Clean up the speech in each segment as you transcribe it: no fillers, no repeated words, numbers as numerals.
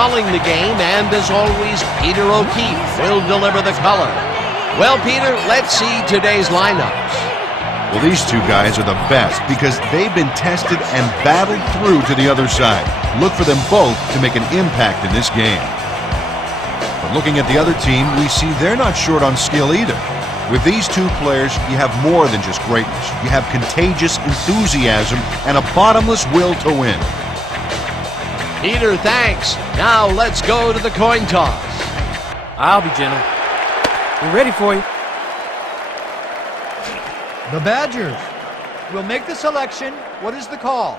Calling the game, and as always, Peter O'Keefe will deliver the color. Well, Peter, let's see today's lineups. Well, these two guys are the best because they've been tested and battled through to the other side. Look for them both to make an impact in this game. But looking at the other team, we see they're not short on skill either. With these two players, you have more than just greatness. You have contagious enthusiasm and a bottomless will to win. Peter, thanks. Now let's go to the coin toss. I'll be gentle. We're ready for you. The Badgers will make the selection. What is the call?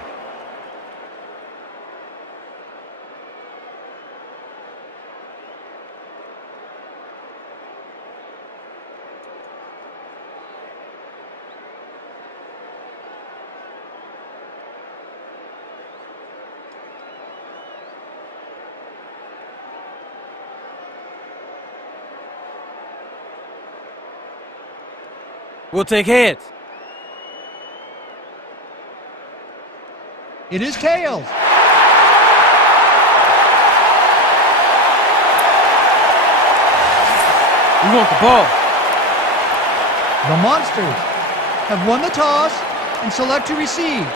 We'll take heads. It is tails. We want the ball. The Monsters have won the toss and select to receive.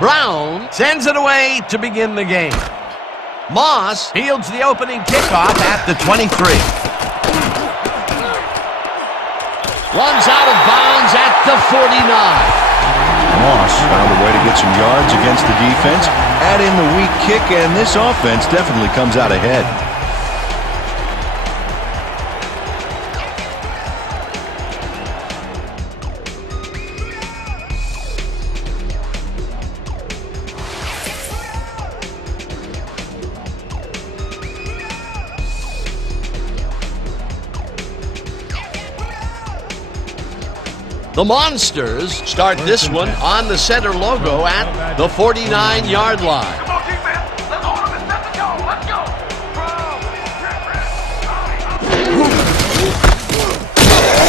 Brown sends it away to begin the game. Moss fields the opening kickoff at the 23. Runs out of bounds at the 49. Moss found a way to get some yards against the defense, add in the weak kick, and this offense definitely comes out ahead. The Monsters start this one on the center logo at the 49-yard line. Come on, defense. Let's hold him and set the goal. Let's go.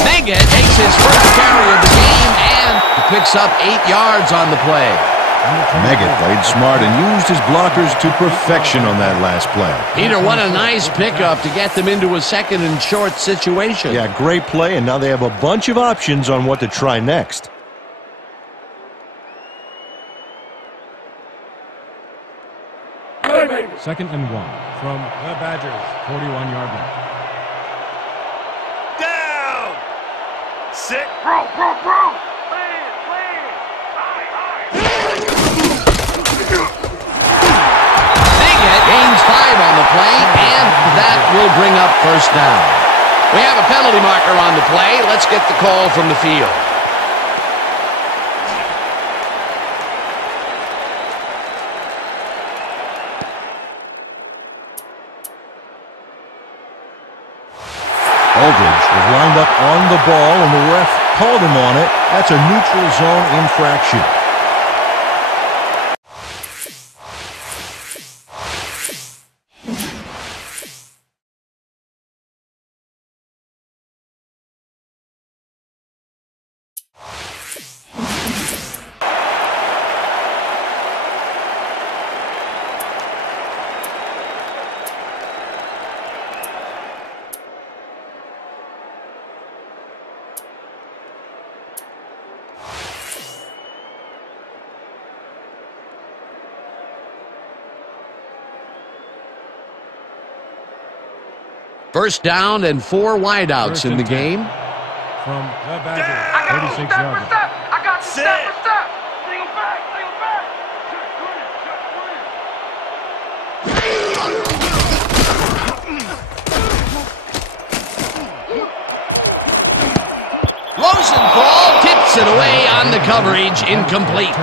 Meggett takes his first carry of the game and picks up 8 yards on the play. Meggett played smart and used his blockers to perfection on that last play. Peter, what a nice pickup to get them into a second and short situation. Yeah, great play, and now they have a bunch of options on what to try next. Second and 1 from the Badgers, 41-yard line. Down. Sit. Bro. bring up first down. We have a penalty marker on the play. Let's get the call from the field. Aldridge was lined up on the ball, and the ref called him on it. That's a neutral zone infraction. First down and 4 wideouts in the game. From the Badgers, I got you 36 step for yards. step. I got you step for step. Single back, single back. Rosenthal tips it away on the coverage, incomplete.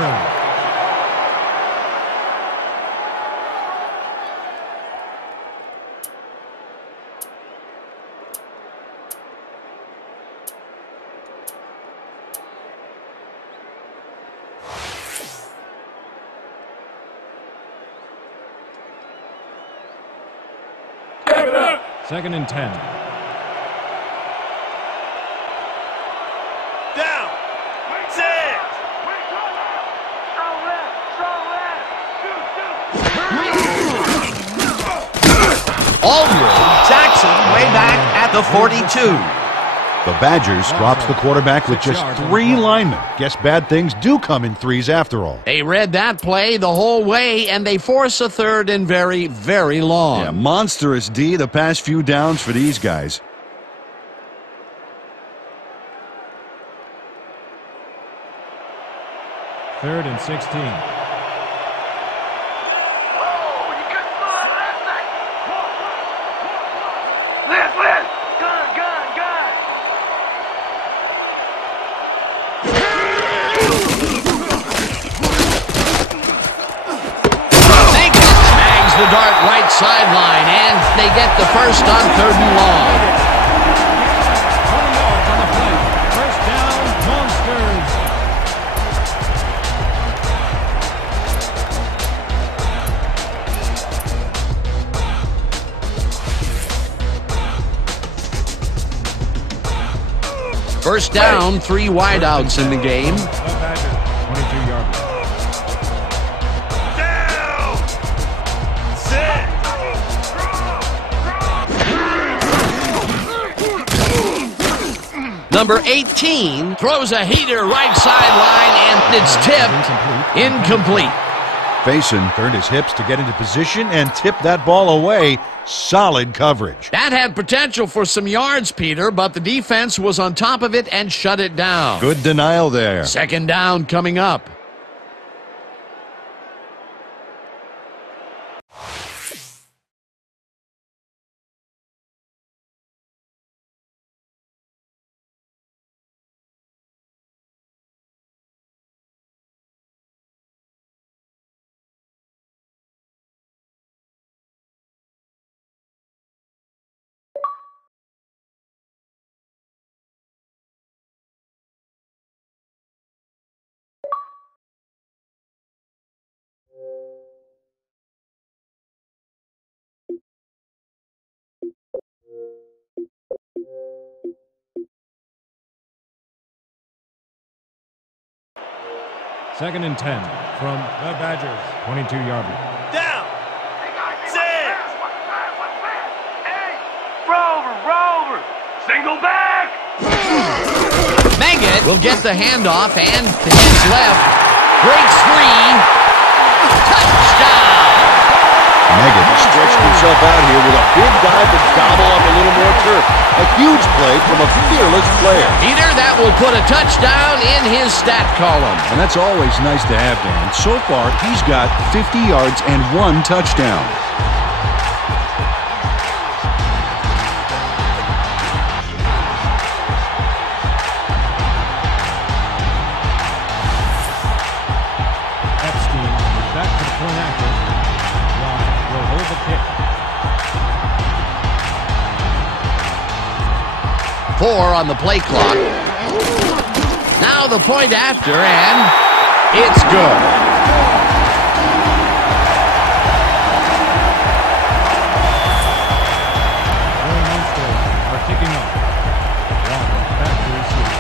Second and 10. Down. Sit. Strong left. Strong left. Shoot. Aldridge Jackson way back at the 42. The Badgers drops the quarterback with just 3 linemen. Guess bad things do come in threes after all. They read that play the whole way, and they force a third and very, very long. Yeah, monstrous D the past few downs for these guys. Third and 16. The dart right sideline, and they get the first on 3rd and long. 20 yards on the play. First down, Monsters. First down, 3 wideouts in the game. The Badgers, 22 yards. Number 18 throws a heater right sideline, and it's tipped. Incomplete. Faison turned his hips to get into position and tipped that ball away. Solid coverage. That had potential for some yards, Peter, but the defense was on top of it and shut it down. Good denial there. Second down coming up. Second and 10 from the Badgers, 22-yarder. Down. Sit. Hey, rover. Single back. Maggott will get the handoff, and to his left, breaks free. Touchdown. Maggott stretched himself out here with a big dive to gobble up a little more turf. A huge play from a fearless player. Peter, that will put a touchdown in his stat column. And that's always nice to have, Dan. So far, he's got 50 yards and 1 touchdown. 4 on the play clock. Now the point after, and it's good. The Monsters are kicking off. Walker back to receive.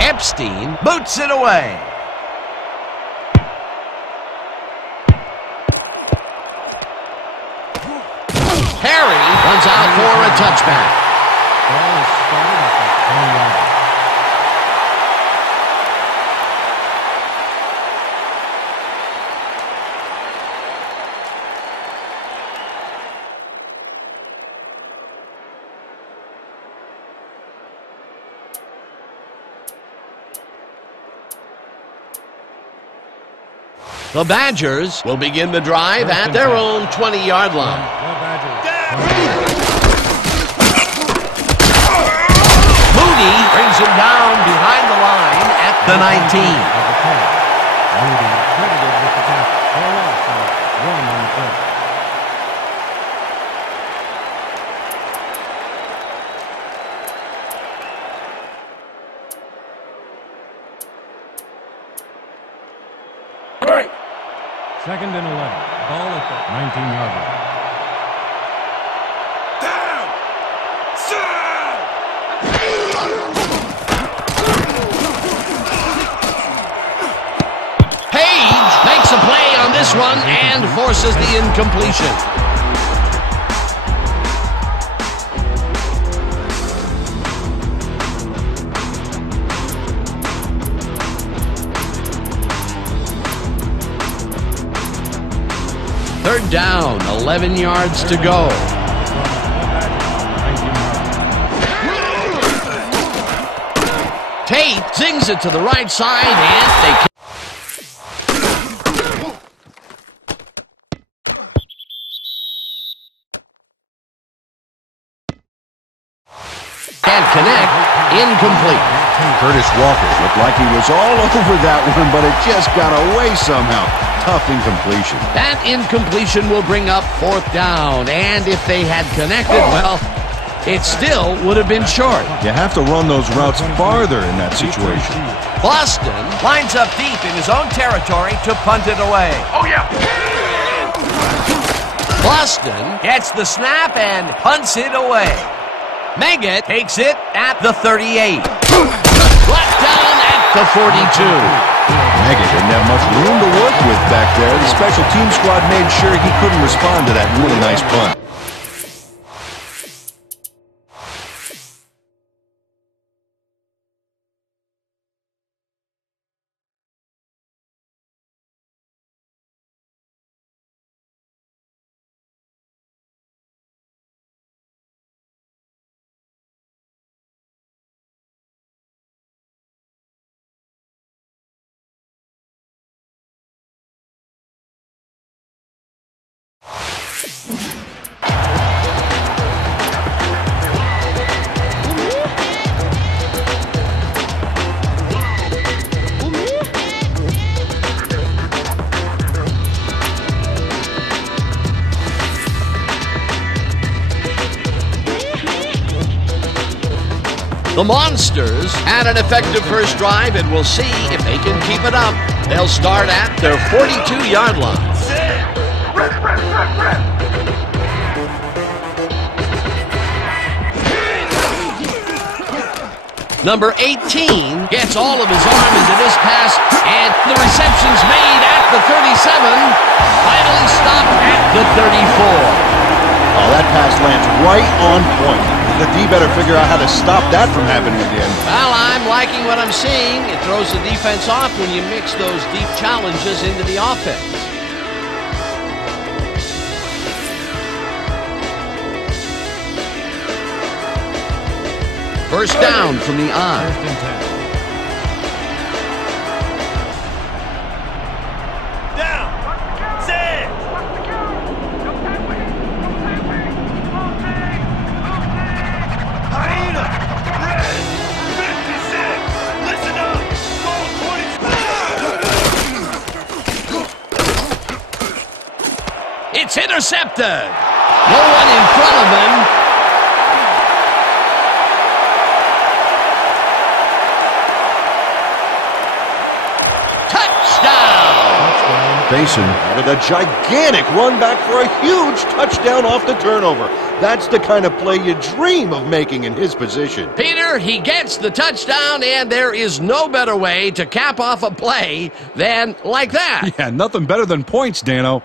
Epstein boots it away. Harry runs out for a touchback. Ball is started at the 20-yard line. The Badgers will begin the drive at their own 20-yard line. The Badgers. Moody brings him down behind the line at the 19. Moody credited with the tackle. For a loss of 1 on the play. Second and 11. Ball at the 19-yard line. Page makes a play on this one and forces the incompletion. Third down, 11 yards to go. Tate zings it to the right side, and they can't connect. Incomplete. Curtis Walker looked like he was all over that one, but it just got away somehow. Tough incompletion. That incompletion will bring up 4th down, and if they had connected, well, it still would have been short. You have to run those routes farther in that situation. Boston lines up deep in his own territory to punt it away. Oh, yeah. Boston gets the snap and punts it away. Meggett takes it at the 38. Left down at the 42. Meggett didn't have much room to work with back there. The special team squad made sure he couldn't respond to that really nice punt. The Monsters had an effective first drive, and we'll see if they can keep it up. They'll start at their 42-yard line. Number 18 gets all of his arm into this pass, and the reception's made at the 37, finally stopped at the 34. Oh, that pass lands right on point. The D better figure out how to stop that from happening again. Well, I'm liking what I'm seeing. It throws the defense off when you mix those deep challenges into the offense. First down from the I. First and 10. It's intercepted. No one in front of him. Basin added a gigantic run back for a huge touchdown off the turnover. That's the kind of play you dream of making in his position. Peter, he gets the touchdown, and there is no better way to cap off a play than like that. Yeah, nothing better than points, Dano.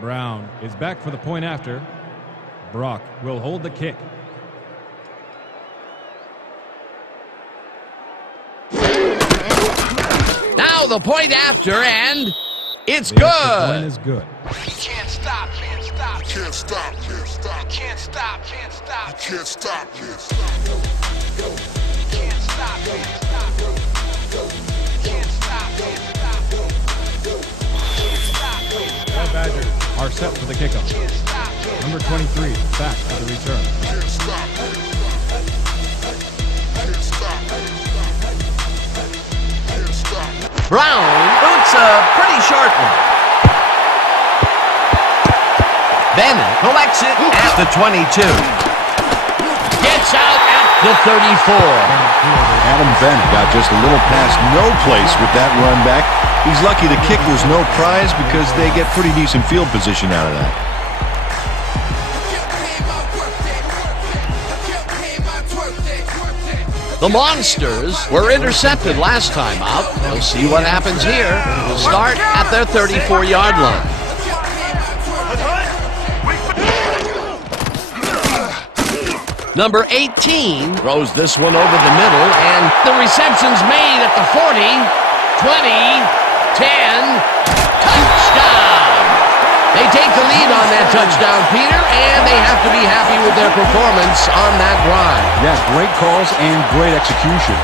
Brown is back for the point after. Brock will hold the kick. Now the point after, and it's The good. extra point is good. Can't stop, can't stop, can't stop, can't stop, can't stop, can't stop, can't stop, can't stop, can't stop, can't stop, can't stop, can't stop, The Badgers are set for the kickoff. Number 23 back for the return. can't stop, can't stop, can't stop. Brown boots a pretty short one. Bennett collects it at the 22. Gets out at the 34. Adam Bennett got just a little past no place with that run back. He's lucky the kick was no prize because they get pretty decent field position out of that. The Monsters were intercepted last time out. We'll see what happens here. We'll start at their 34-yard line. Number 18 throws this one over the middle, and the reception's made at the 40, 20, 10, touchdown! They take the lead on that touchdown, Peter, and they have to be happy with their performance on that drive. Yeah, great calls and great execution.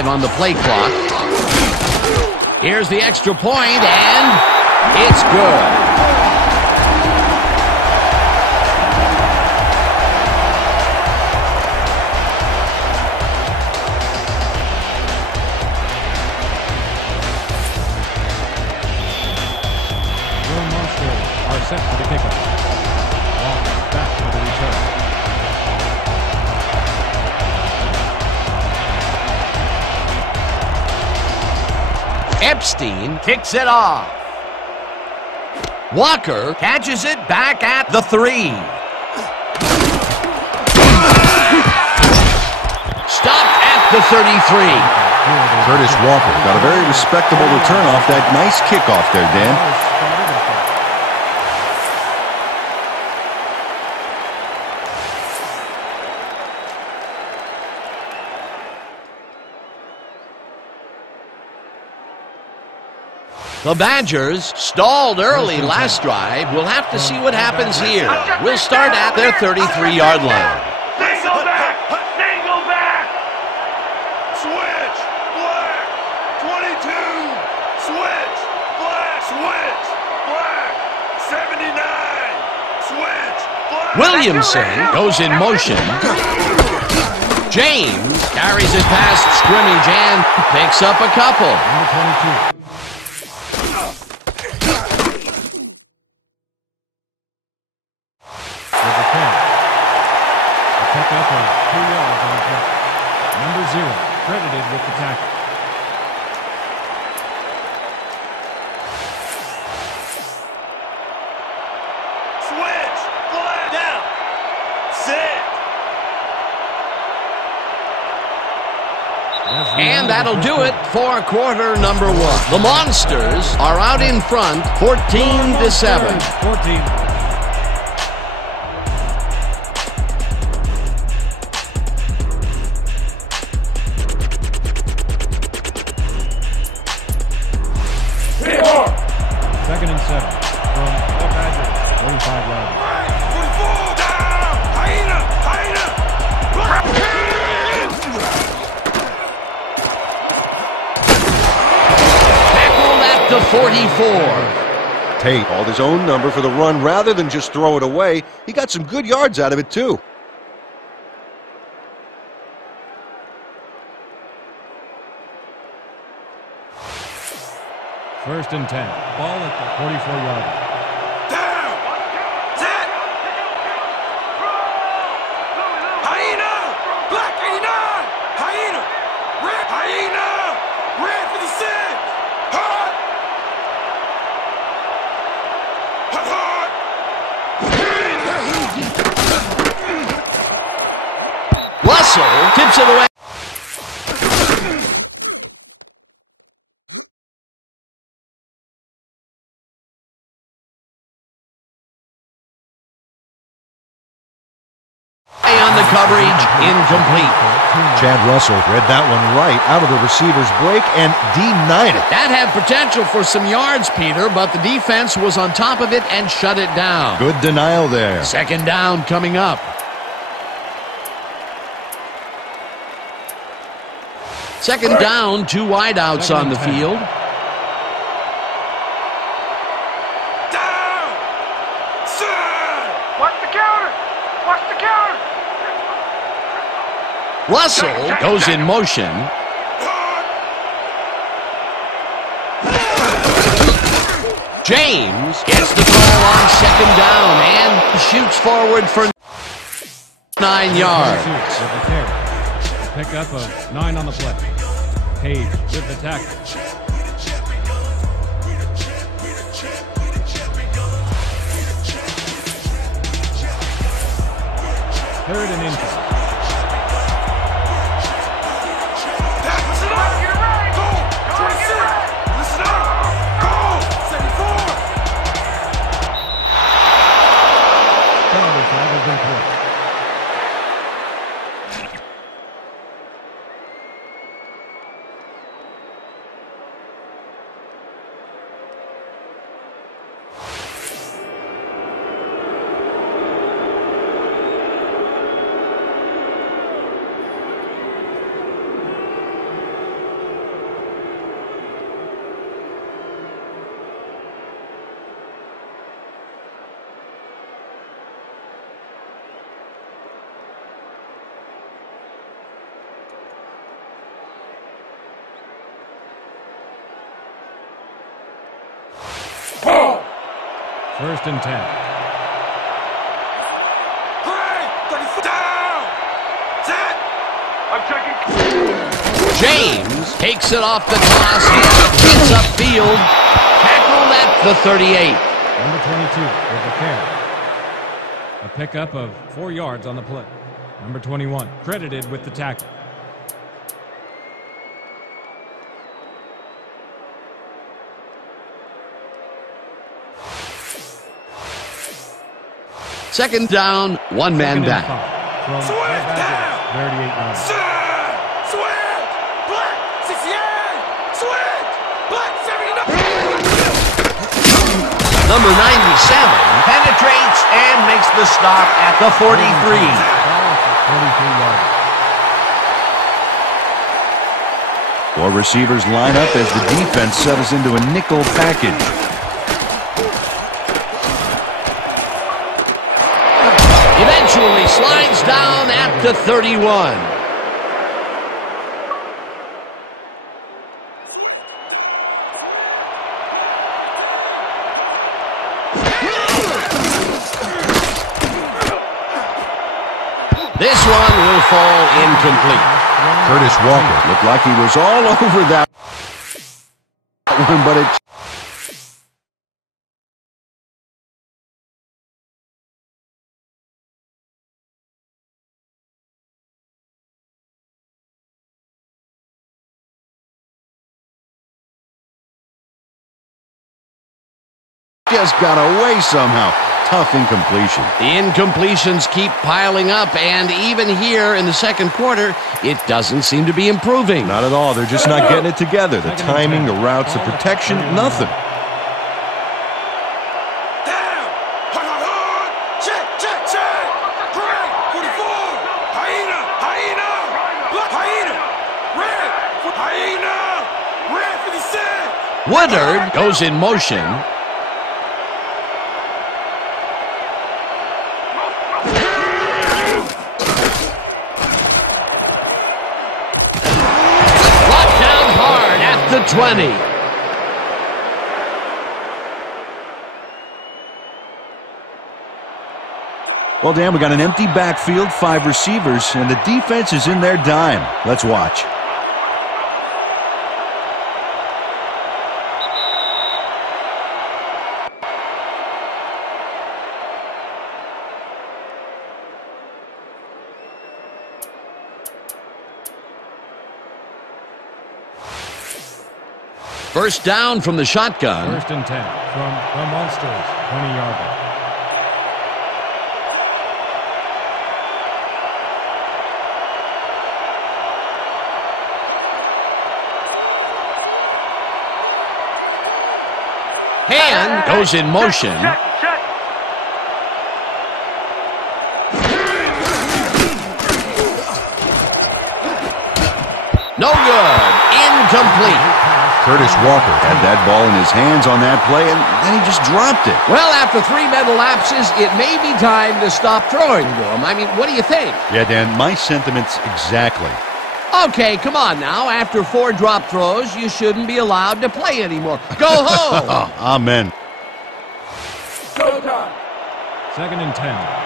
On the play clock. Here's the extra point, and it's good. The Monsters are set for the kickoff. Walker back for the return. Epstein kicks it off. Walker catches it back at the 3. Stopped at the 33. Curtis Walker got a very respectable return off that nice kickoff there, Dan. The Badgers stalled early last drive. We'll have to see what happens here. We'll start at their 33-yard line. Single back! Single back! Switch! Black! 22! Switch! Black! Switch! Black! 79! Switch! Black! Williamson goes in motion. James Carries it past scrimmage and picks up a couple. Number 22. With the catch. A pickup of 2 yards on the play. Number 0, credited with the tackle. Switch! Flag! Down! Sit! And that'll do it for quarter number 1. The Monsters are out in front, 14-7. 14. Second and 7 from the Badgers, 45 yards. 44! Down! Hyena! Hyena! Tackled at the 44. Tate called his own number for the run rather than just throw it away. He got some good yards out of it, too. First and 10. Ball at the 44-yard line. Down! Set! Hyena! Black 89! Hyena! Red! Hyena! Red for the 6! Hot! Hot, hot! Russell tips it away. On the coverage, incomplete. Chad Russell read that one right out of the receiver's break and denied it. That had potential for some yards, Peter, but the defense was on top of it and shut it down. Good denial there. Second down coming up. Second down, 2 wideouts on the field. Down! Set! Watch the counter! Watch the counter! Russell goes in motion. James gets the ball on second down and shoots forward for 9 yards. With the carry. A pickup of 9 on the play. Page with the tackle. Third and inches. Listen up! Get ready! Go! 26! Listen up! Go! 74! Penalty flag has been thrown. First and 10. Hey! 34 down! Set! I'm checking. James takes it off the toss and gets upfield. Tackled at the 38. Number 22 with the carry. A pickup of 4 yards on the play. Number 21 credited with the tackle. Second down, 1 man back. From Switch down! 38 yards. Set! Switch! Black 68! Switch! Black 79! Number 97 penetrates and makes the stop at the 43. 43 yards. 4 receivers line up as the defense settles into a nickel package. Eventually slides down at the 31. This one will fall incomplete. Curtis Walker. Looked like he was all over that one, but it just got away somehow. Tough incompletion. The incompletions keep piling up, and even here in the second quarter, it doesn't seem to be improving. Not at all. They're just not getting it together. The timing, the routes, the protection, nothing. Woodard goes in motion. Brought down hard at the 20. Well, Dan, we got an empty backfield, 5 receivers, and the defense is in their dime. Let's watch. First down from the shotgun. First and 10 from the Monstars, 20-yard. Hand goes in motion. No good. Incomplete. Curtis Walker Had that ball in his hands on that play, and then he just dropped it. Well, after 3 mental lapses, it may be time to stop throwing to him. I mean, what do you think? Yeah, Dan, my sentiments exactly. Okay, come on now. After 4 drop throws, you shouldn't be allowed to play anymore. Go home. Amen. Second and 10.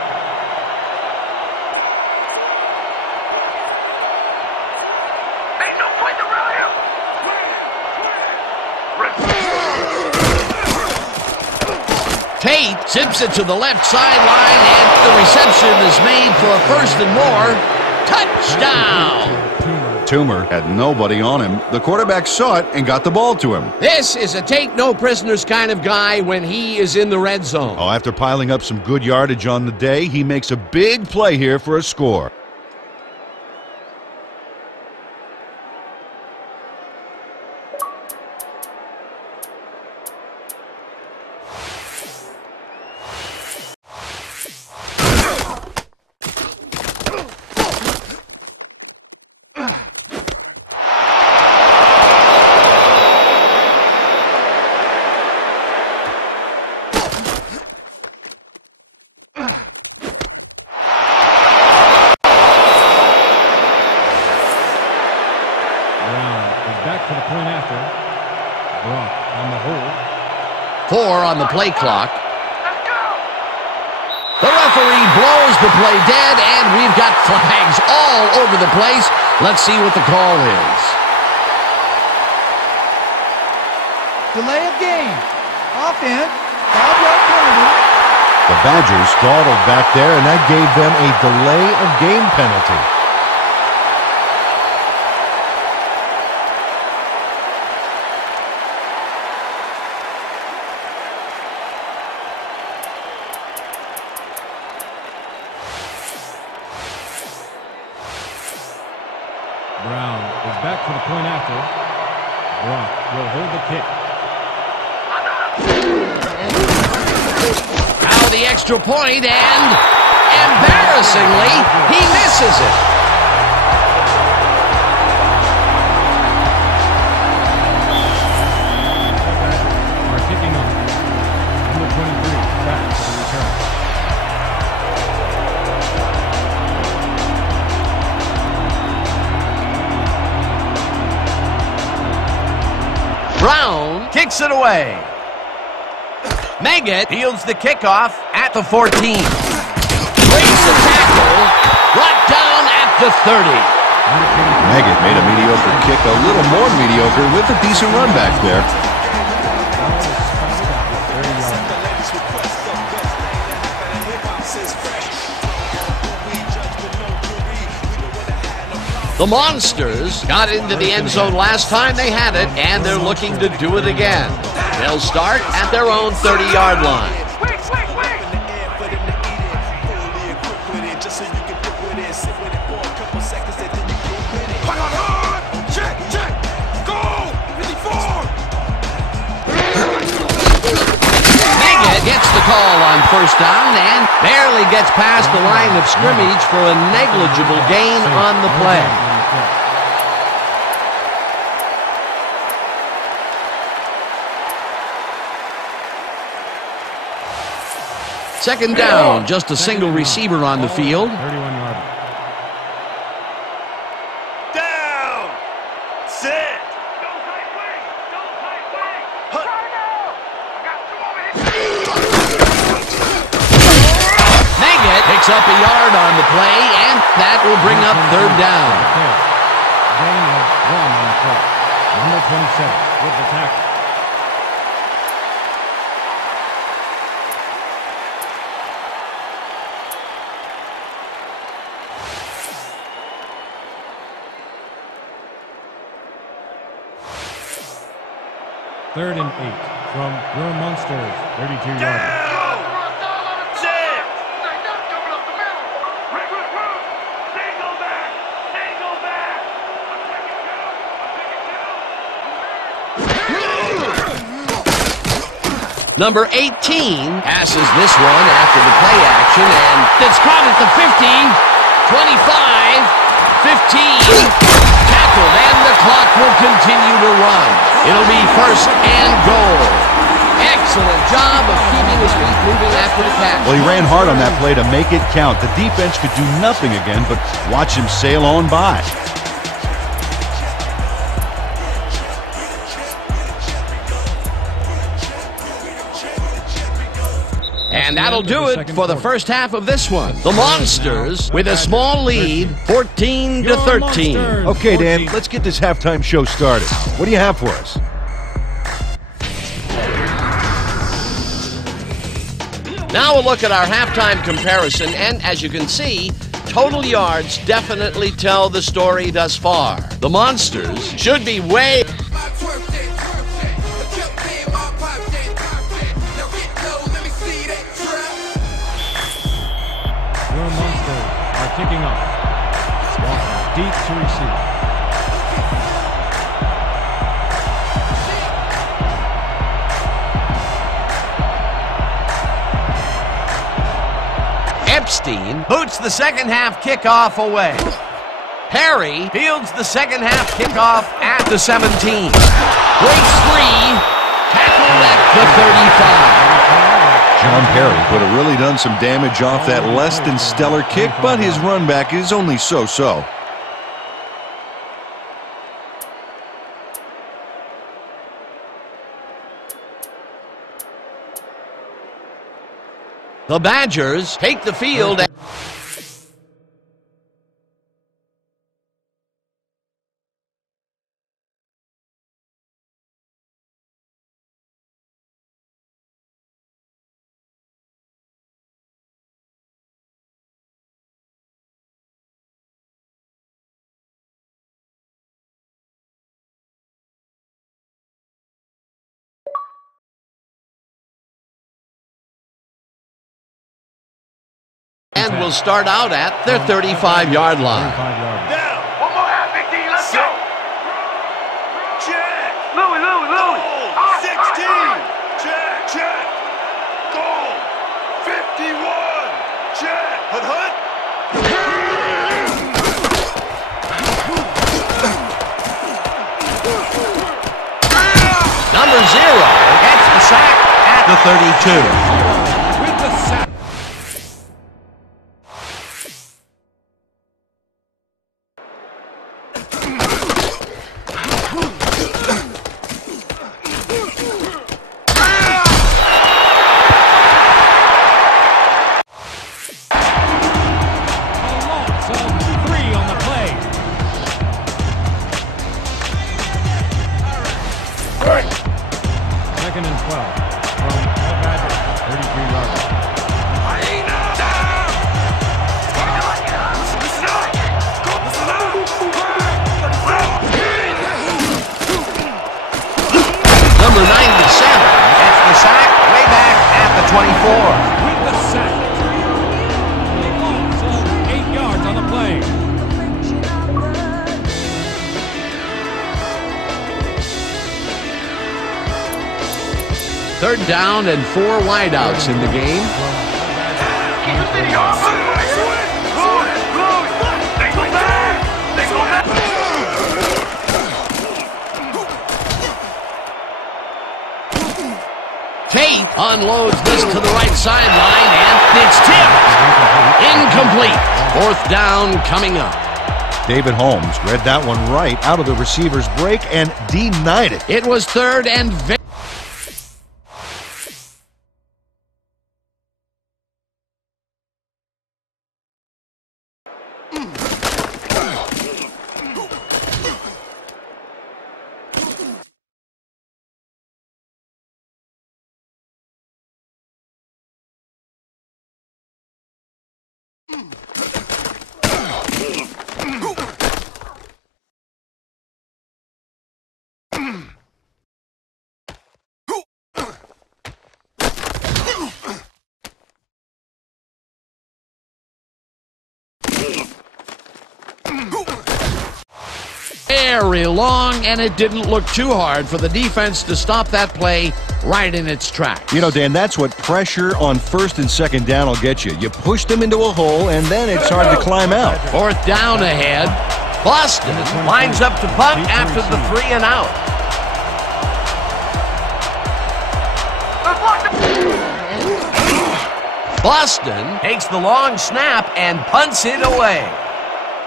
Tate zips it to the left sideline, and the reception is made for a first and more. Touchdown! Toomer Had nobody on him. The quarterback saw it and got the ball to him. This is a take-no-prisoners kind of guy when he is in the red zone. Oh, after piling up some good yardage on the day, he makes a big play here for a score. For the point after. Brock on the hold. 4 on the play clock. The referee blows the play dead, and we've got flags all over the place. Let's see what the call is. Delay of game. Offense. Ball drop penalty. The Badgers dawdled back there, and that gave them a delay of game penalty. Brown is back for the point after. Brock will hold the kick. Now the extra point, and embarrassingly, he misses it. Are kicking off. Number 23 back for the return. Brown kicks it away. Maggot fields the kickoff at the 14. Breaks the tackle. Brought down at the 30. Maggott made a mediocre kick a little more mediocre with a decent run back there. The Monsters got into the end zone last time they had it, and they're looking to do it again. They'll start at their own 30-yard line. Gets the call on first down and barely gets past the line of scrimmage for a negligible gain on the play. Second down, just a single receiver on the field. 31-yard. Down! Sit! Picks up a yard on the play, and that will bring up third down. Gain of 1 on the play. Number 27 with the tackle. Third and 8 from your Monsters, 32-yard. Number 18 passes this one after the play action, and it's caught at the 50, 25, 15, tackled, and the clock will continue to run. It'll be first and goal. Excellent job of keeping his feet moving after the catch. Well, he ran hard on that play to make it count. The defense could do nothing again but watch him sail on by. And that'll do it for the first half of this one. The Monsters with a small lead, 14-13. Okay, Dan, let's get this halftime show started. What do you have for us? Now a look at our halftime comparison, and as you can see, total yards definitely tell the story thus far. The Monsters should be way... Your Monsters are kicking off. Walker deep to receive. Epstein boots the second half kickoff away. Perry fields the second half kickoff at the 17. Breaks free, tackled at the 35. John Perry would have really done some damage off that less than stellar kick, but his run back is only so-so. The Badgers take the field. And will start out at their 35-yard line. Down. One more half, Big D. Let's go. Check. Louie. Goal. 16. Check. Goal. 51. Check. Hut. Number 0 gets the sack at the 32. With the sack. 3rd down and 4 wideouts in the game. Keep the city off. Tate unloads this to the right sideline, and it's tipped. Incomplete. 4th down coming up. David Holmes read that one right out of the receiver's break and denied it. It was 3rd and very long, and it didn't look too hard for the defense to stop that play right in its tracks. You know, Dan, that's what pressure on 1st and 2nd down will get you. You push them into a hole, and then it's hard to climb out. 4th down ahead. Boston lines up to punt after the 3 and out. Boston takes the long snap and punts it away.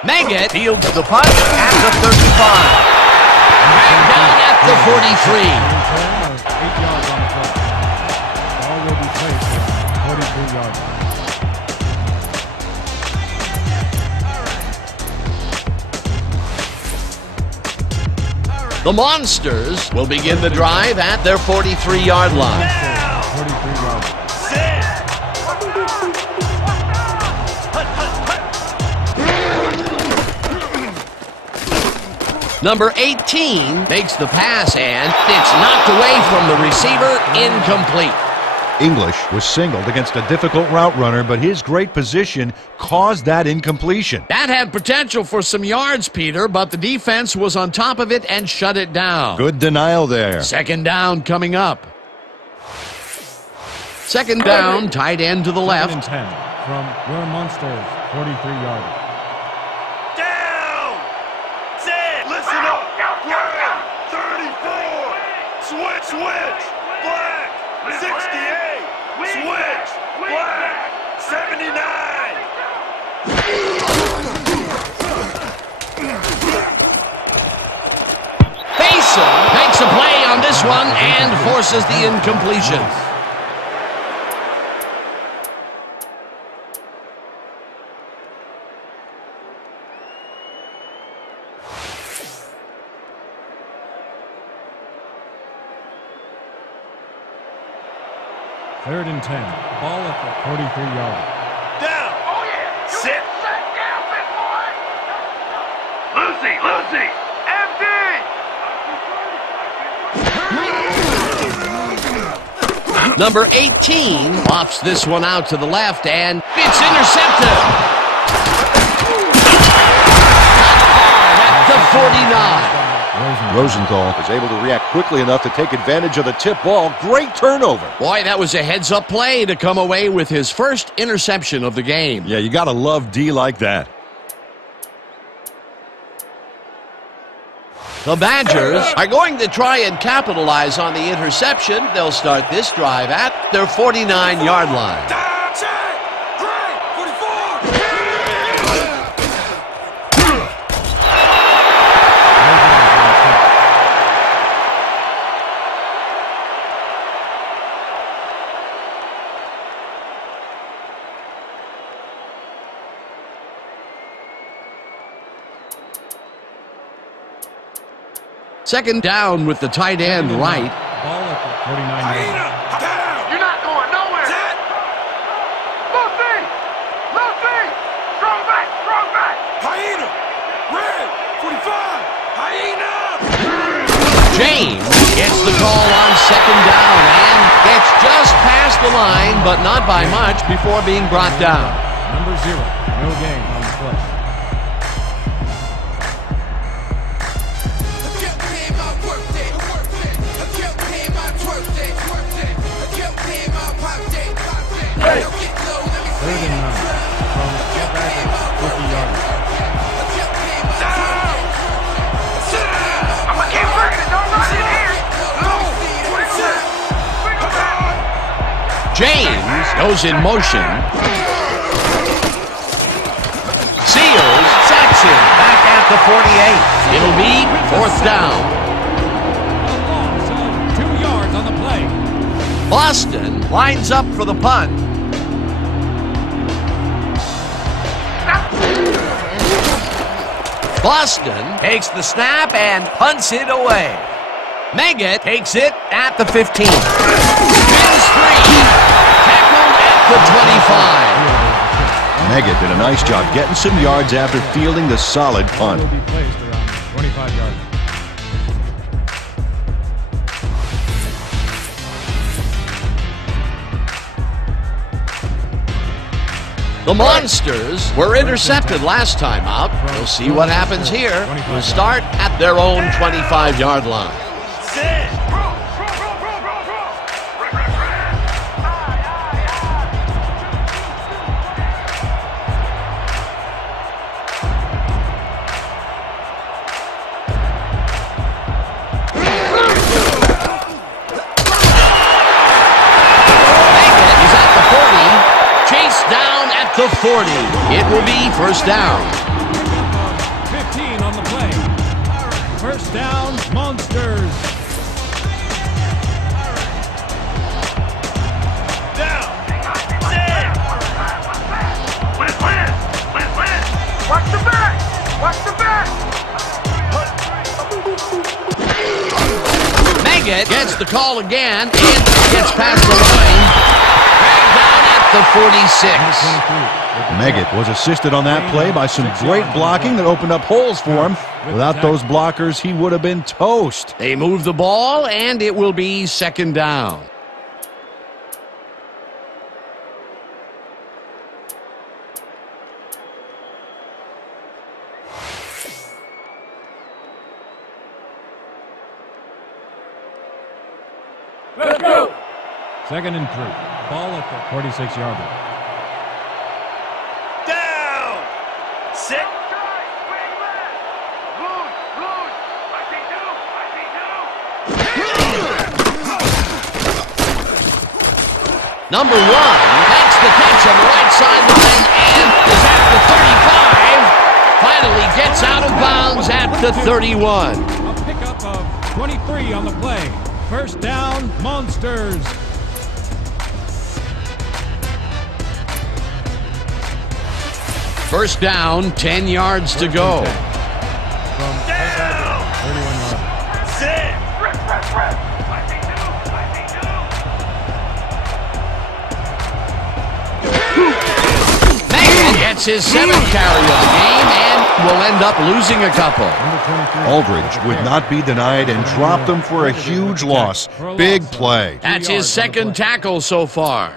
Meggett fields the punt at the 35. Back down at the 43. 8 yards on the play. Ball will be placed at 43-yard line. The Monsters will begin the drive at their 43-yard line. 43-yard line. Number 18 makes the pass, and it's knocked away from the receiver, incomplete. English was singled against a difficult route runner, but his great position caused that incompletion. That had potential for some yards, Peter, but the defense was on top of it and shut it down. Good denial there. 2nd down coming up. 2nd down, tight end to the 2nd left. and 10 from your Monstars, 43-yard line. Listen up! Black! 34! Switch! Black! 68! Switch! Black! 79! Mason makes a play on this one and forces the incompletion. Third and 10. Ball at the 43-yard line. Down! Oh yeah! Sit! Sit down, big boy! Lucy! Empty! Number 18 lofts this one out to the left, and it's intercepted. At the 49. Rosenthal was able to react quickly enough to take advantage of the tip ball. Great turnover. Boy, that was a heads-up play to come away with his first interception of the game. Yeah, you got to love D like that. The Badgers are going to try and capitalize on the interception. They'll start this drive at their 49-yard line. Second down with the tight end right. Ball at the 49-yard line. You're not going nowhere! Lucy! Strong back! Hyena! Red! 45! Hyena! James gets the call on second down and gets just past the line, but not by much before being brought down. Number 0. No gain on the play. 3rd and 9 from back at 50 yards. I'm gonna keep working it. Don't run in here. James goes in motion. Seals sacks him back at the 48. It'll be 4th down. A loss of 2 yards on the play. Boston lines up for the punt. Boston takes the snap and punts it away. Meggett takes it at the 15. Spins free. Tackled at the 25. Meggett did a nice job getting some yards after fielding the solid punt. Will be placed around 25 yards. The Monsters were intercepted last time out. We'll see what happens here. We'll start at their own 25-yard line. The 40. It will be 1st down. 15 on the play. 1st down, Monsters. Down. Win. Watch the back. Watch the back. Meggett gets the call again and gets past the line. Dragged down at the 46. Meggett was assisted on that play by some great blocking that opened up holes for him. Without those blockers, he would have been toast. They move the ball, and it will be 2nd down. Let's go. 2nd and 3. Ball at the 46-yard line. Down. Sit. Number 1 makes the catch on the right sideline and is at the 35. Finally gets out of bounds at the 31. A pickup of 23 on the play. 1st down, Monsters. First down, 10 yards to go. From 31 yards. Sit. Meggett gets his 7th carry of the game and will end up losing a couple. Aldridge would not be denied and dropped them for a huge loss. Big play. That's his 2nd tackle so far.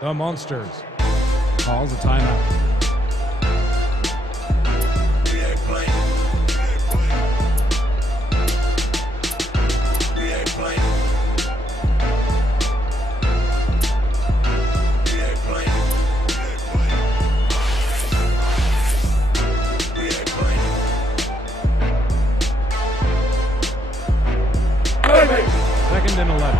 The Monsters calls a timeout. Second and 11.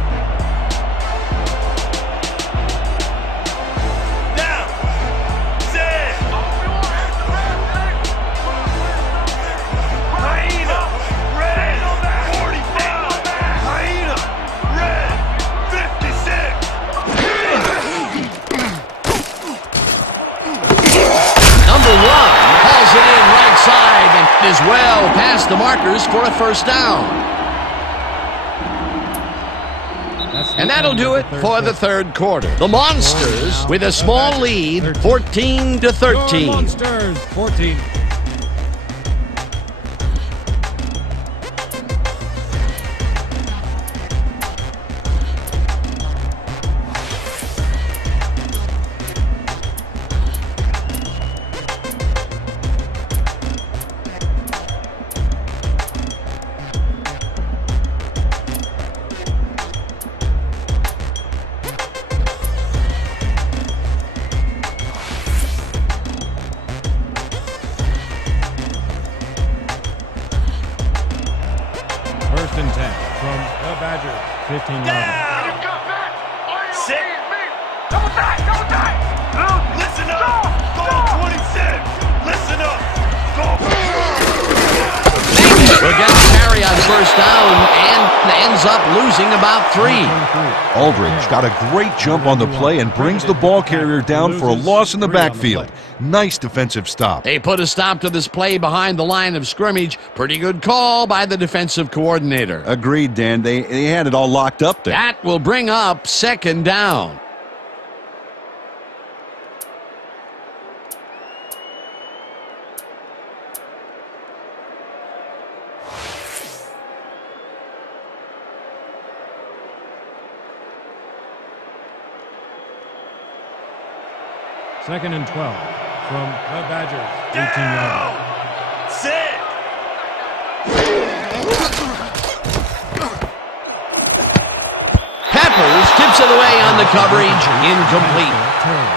Is well past the markers for a 1st down. And that'll do it for the 3rd quarter. The Monsters with a small lead, 14-13. Monsters, 14. from the Badgers. 15 yards. You got that? Are you sick? Me? Double tight, double tight. Listen up. Go 26. Listen up. Go. Will get the carry on first down and ends up losing about 3. Aldridge got a great jump on the play and brings the ball carrier down for a loss in the backfield. Nice defensive stop. They put a stop to this play behind the line of scrimmage. Pretty good call by the defensive coordinator. Agreed, Dan. They had it all locked up there. That will bring up second down. Second and 12 from the Badgers. 18 yards. Sit. Peppers tips it away on the coverage. Incomplete.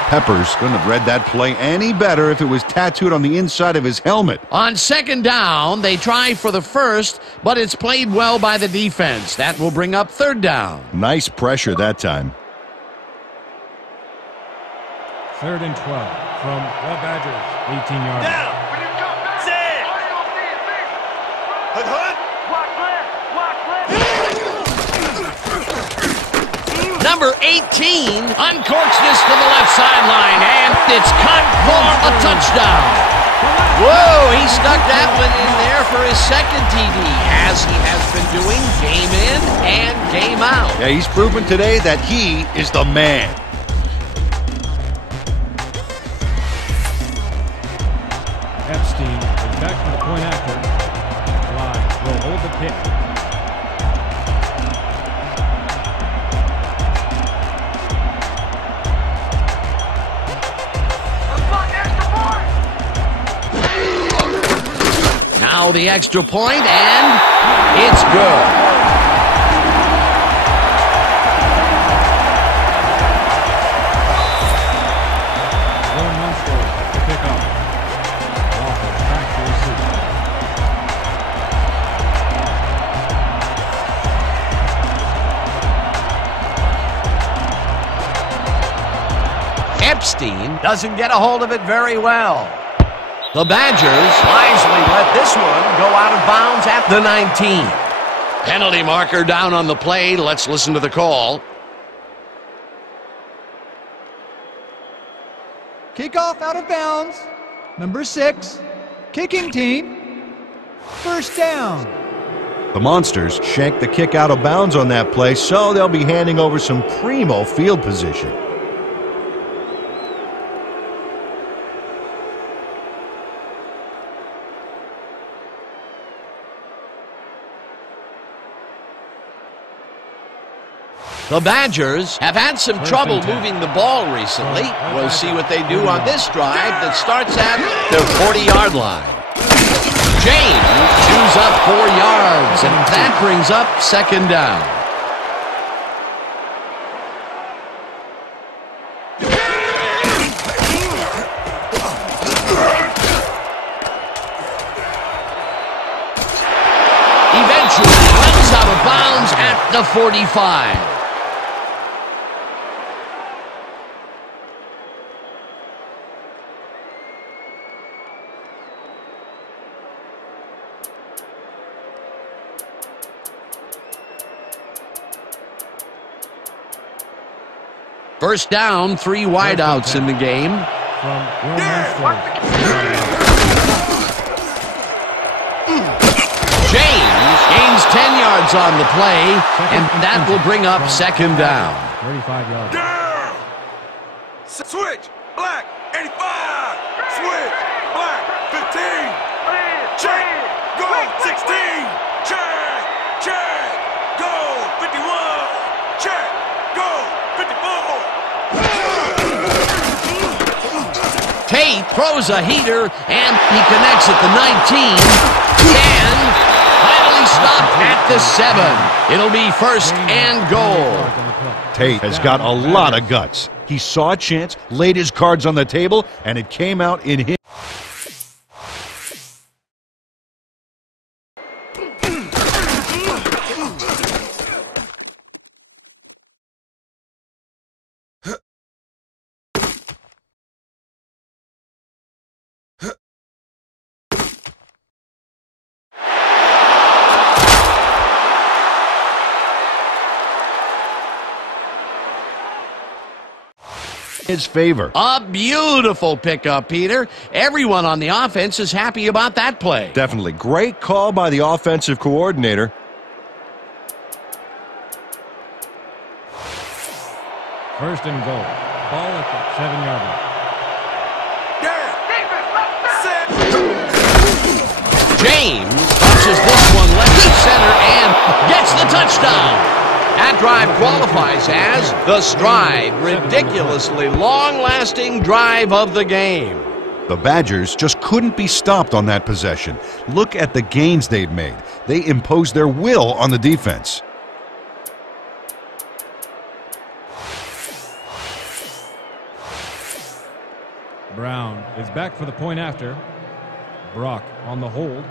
Peppers couldn't have read that play any better if it was tattooed on the inside of his helmet. On second down, they try for the first, but it's played well by the defense. That will bring up third down. Nice pressure that time. Third and 12 from the Badgers. 18 yards. Down. Sit. Hunt, hunt. Number 18 uncorks this to the left sideline, and it's caught for a touchdown. Whoa, he stuck that one in there for his second TD, as he has been doing game in and game out. Yeah, he's proven today that he is the man. Epstein is back from the point after. Live will hold the pick. Now the extra point, and it's good. Monstars to pick up. Walker back to receive. Epstein doesn't get a hold of it very well. The Badgers wisely let this one go out of bounds at the 19. Penalty marker down on the play. Let's listen to the call. Kickoff out of bounds. Number 6. Kicking team. First down. The Monsters shanked the kick out of bounds on that play, so they'll be handing over some primo field position. The Badgers have had some trouble moving the ball recently. We'll see what they do on this drive that starts at their 40-yard line. James chews up 4 yards, and that brings up second down. Eventually runs out of bounds at the 45. First down, 3 wideouts in the game. James gains 10 yards on the play, and that will bring up second down. 35 yards. Down. Switch. Black. 85. Switch. Black. 15. Check. Go. 16. Check. Check. Go. 51. Check. Go. 54. Tate throws a heater, and he connects at the 19, and finally stopped at the 7. It'll be first and goal. Tate has got a lot of guts. He saw a chance, laid his cards on the table, and it came out in his... his favor. A beautiful pickup, Peter. Everyone on the offense is happy about that play. Definitely. Great call by the offensive coordinator. First and goal. Ball at the 7-yard line. James punches this one left to center and gets the touchdown. That drive qualifies as the stride, ridiculously long-lasting drive of the game. The Badgers just couldn't be stopped on that possession. Look at the gains they've made. They imposed their will on the defense. Brown is back for the point after. Brock on the hold.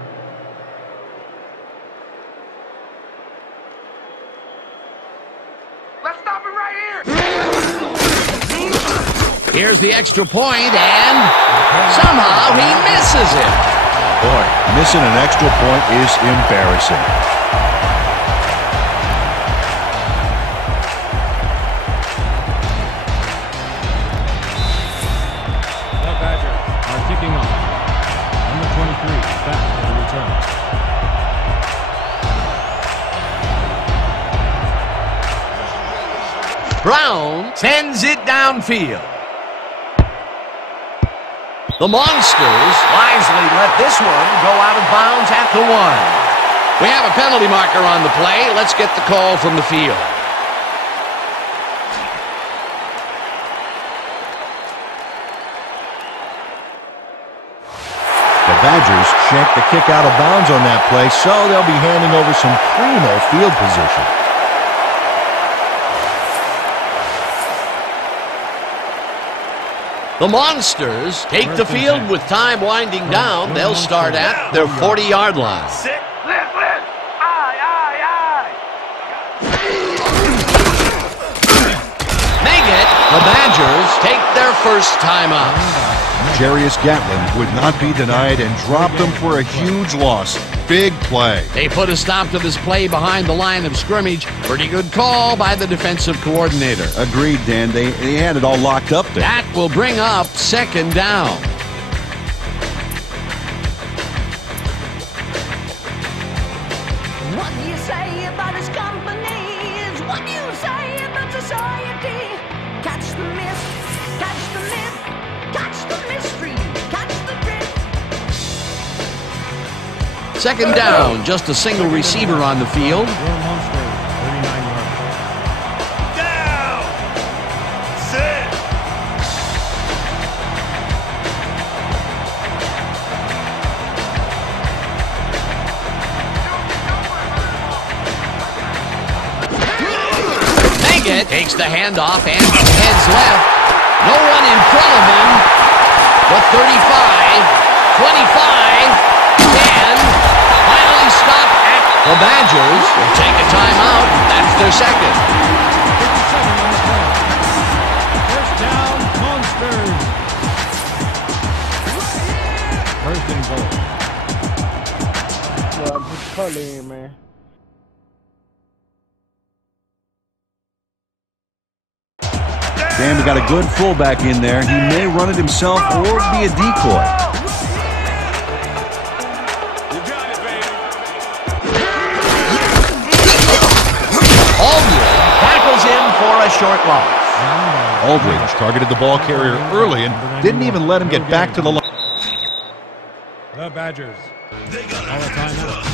Let's stop it right here. Here's the extra point, and somehow he misses it. Boy, missing an extra point is embarrassing. The Badgers are kicking off. Number 23 back for the return. Brown sends it downfield. The Monsters wisely let this one go out of bounds at the 1. We have a penalty marker on the play. Let's get the call from the field. The Badgers shanked the kick out of bounds on that play, so they'll be handing over some primo field position. The Monsters take the field with time winding down. They'll start at their 40-yard line. Sit. Lift. Aye. Make it. The Badgers take their first time out. Jarius Gatlin would not be denied and dropped them for a huge loss. Big play. They put a stop to this play behind the line of scrimmage. Pretty good call by the defensive coordinator. Agreed, Dan. They had it all locked up there. That will bring up second down. What do you say about his company is what you say about society. Catch the mist, catch the myth, catch the mystery, catch the drift. Second down, just a single receiver on the field. Your Monsters, 39-yard line. Down. Sit. Meggett takes the handoff and heads left. No one in front of him. The 35, 25, 10. Finally stopped at the Badgers. Will take a timeout. That's their second. 57 on the play. First down, Monsters. Well, just call in, man. Dan, we got a good fullback in there. He may run it himself or be a decoy. Aldridge tackles him for a short loss. Aldridge targeted the ball carrier early and didn't even let him get back to the line. The Badgers. All the timeout.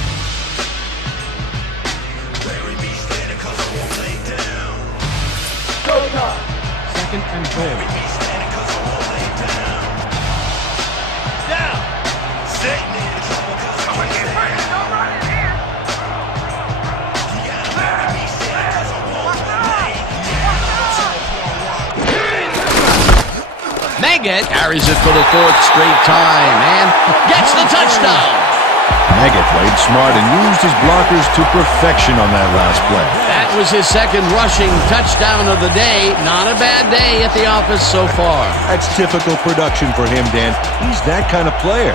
Second and goal. Down. Sit. Meggett carries it for the fourth straight time and gets the touchdown. Meggett played smart and used his blockers to perfection on that last play. That was his second rushing touchdown of the day. Not a bad day at the office so far. That's typical production for him, Dan. He's that kind of player.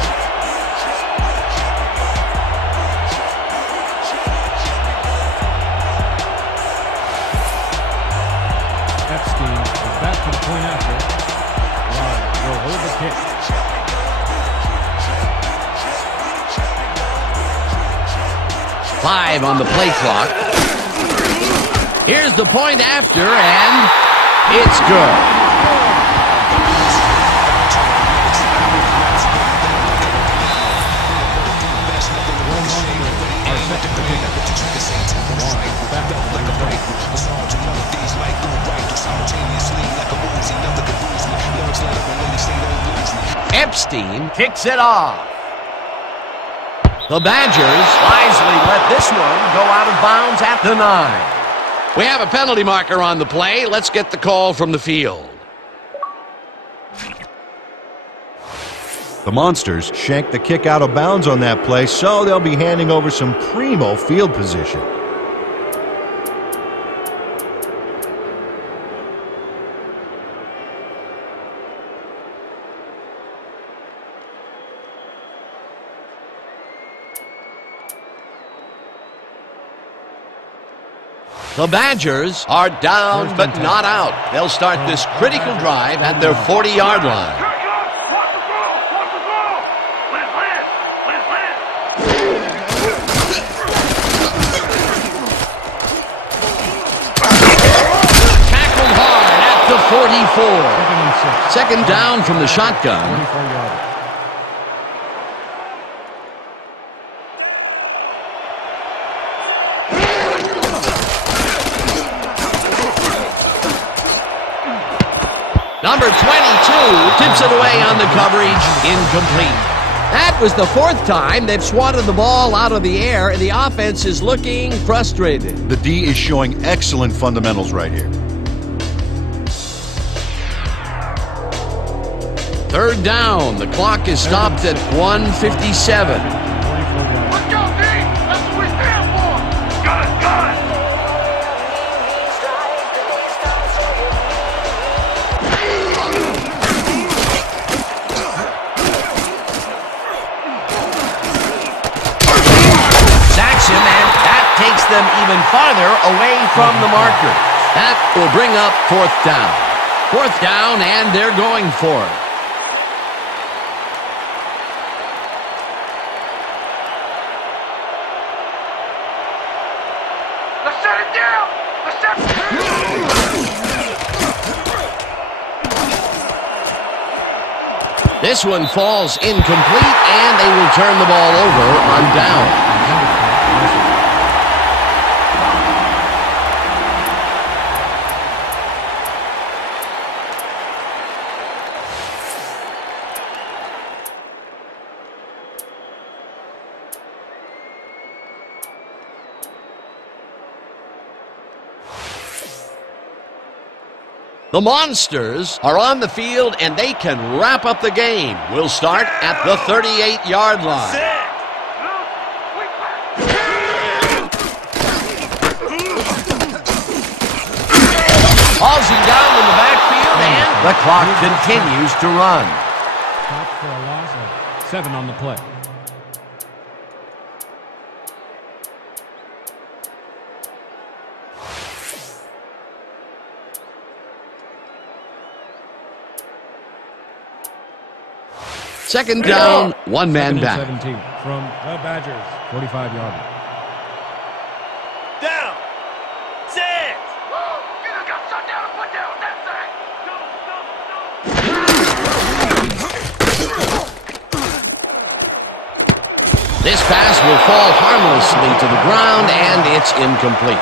Epstein is back to the point after. will hold the kick. Five on the play clock. Here's the point after, and it's good. Epstein kicks it off. The Badgers wisely let this one go out of bounds at the 9. We have a penalty marker on the play. Let's get the call from the field. The Monsters shanked the kick out of bounds on that play, so they'll be handing over some primo field position. The Badgers are down but not out. They'll start this critical drive at their 40-yard line. Tackled hard at the 44. Second down from the shotgun. Number 22 tips it away on the coverage, incomplete. That was the fourth time they've swatted the ball out of the air, and the offense is looking frustrated. The D is showing excellent fundamentals right here. Third down. The clock is stopped at 1:57. Let's go, D! That's what we stand for! Got it, got it! Takes them even farther away from the marker. That will bring up fourth down. Fourth down, and they're going for it. Let's shut it down! Let's shut it down! This one falls incomplete, and they will turn the ball over on down. The Monsters are on the field, and they can wrap up the game. We'll start at the 38-yard line. Pausing down in the backfield, and the clock continues to run. Stopped for a loss of 7 on the play. Second down, one man back. 17 from the Badgers, 45-yard line. Down! Set! You just got shut down and put down that thing! This pass will fall harmlessly to the ground, and it's incomplete.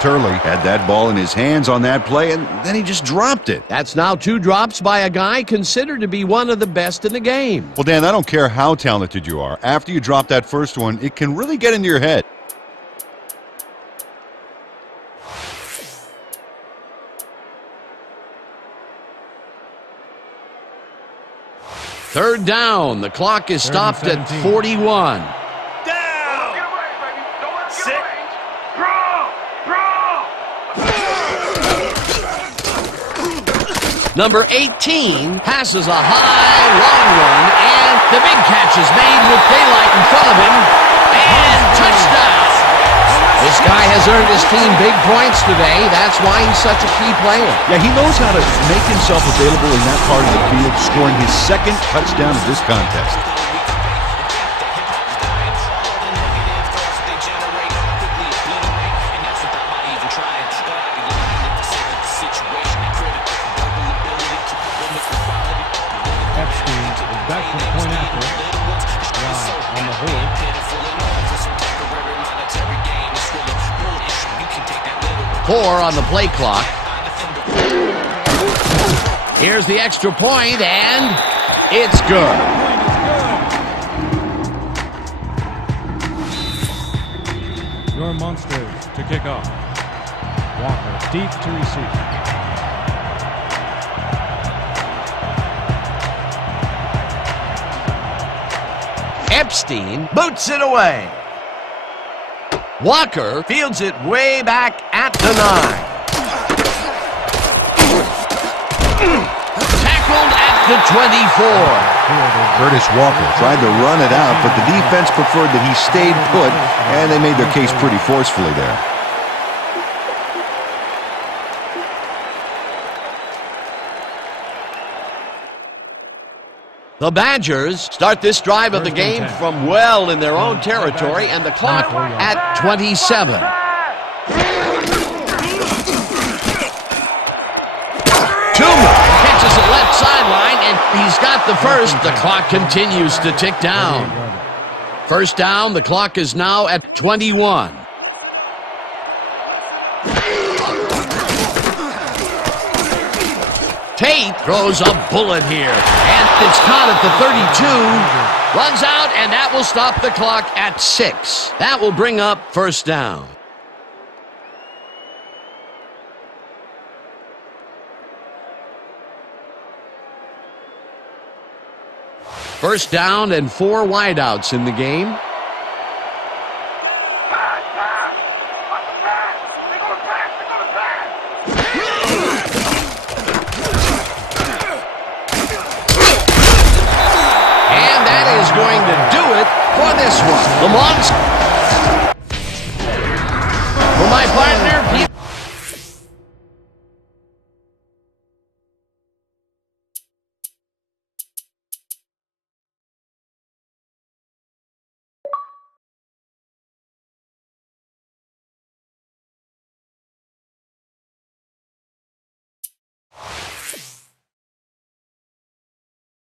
Turley had that ball in his hands on that play, and then he just dropped it. That's now 2 drops by a guy considered to be one of the best in the game. Well, Dan, I don't care how talented you are. After you drop that first one, it can really get into your head. Third down. The clock is stopped at 41. Down! Sit! Draw! Number 18 passes a high, long run, and the big catch is made with daylight in front of him, and touchdown! This guy has earned his team big points today. That's why he's such a key player. Yeah, he knows how to make himself available in that part of the field, scoring his second touchdown of this contest. Four on the play clock. Here's the extra point, and it's good. Your Monsters to kick off. Walker deep to receive. Epstein boots it away. Walker fields it way back at the 9. Tackled at the 24. Curtis Walker tried to run it out, but the defense preferred that he stayed put, and they made their case pretty forcefully there. The Badgers start this drive of the game from well in their own territory, and the clock at 27. Tuma catches it left sideline, and he's got the first. The clock continues to tick down. First down, the clock is now at 21. Tate throws a bullet here, and it's caught at the 32. Runs out, and that will stop the clock at 6. That will bring up first down. First down and 4 wideouts in the game. Going to do it for this one. The Monstars